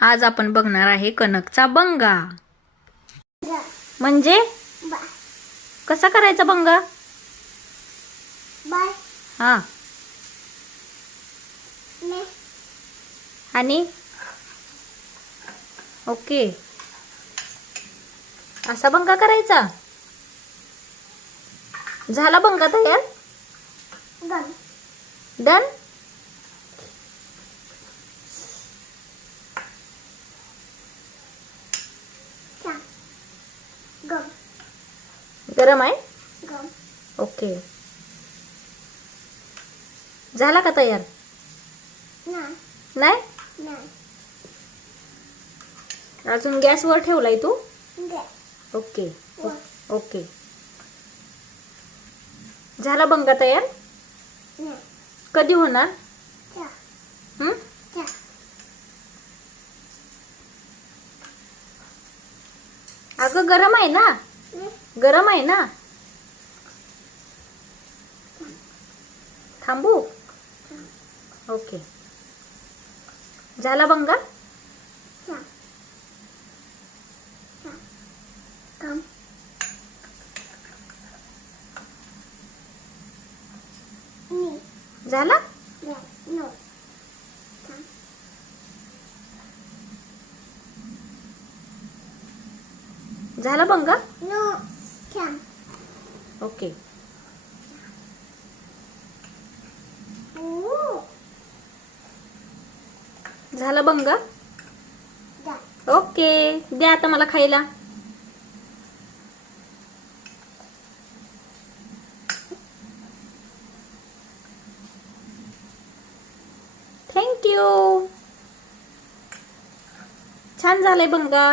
आज आपण बघणार आहे कणकचा बंगा. म्हणजे कसा करायचा बंगा? हा आणि ओके, असा बंगा करायचा. झाला बंगा तयार. डन. गरम आहे. ओके, झाला का तयार? नाही, अजून गॅसवर ठेवलाय तू? ओके ओके, झाला बंगा तयार. कधी होणार? अगं गरम आहे ना, गरम आहे ना. थांबू. ओके, झाला बंगा. झाला. झाला बंगा. ओके, झाला बंगा. ओके, द्या आता मला खायला. Thank you. छान झालंय बंगा.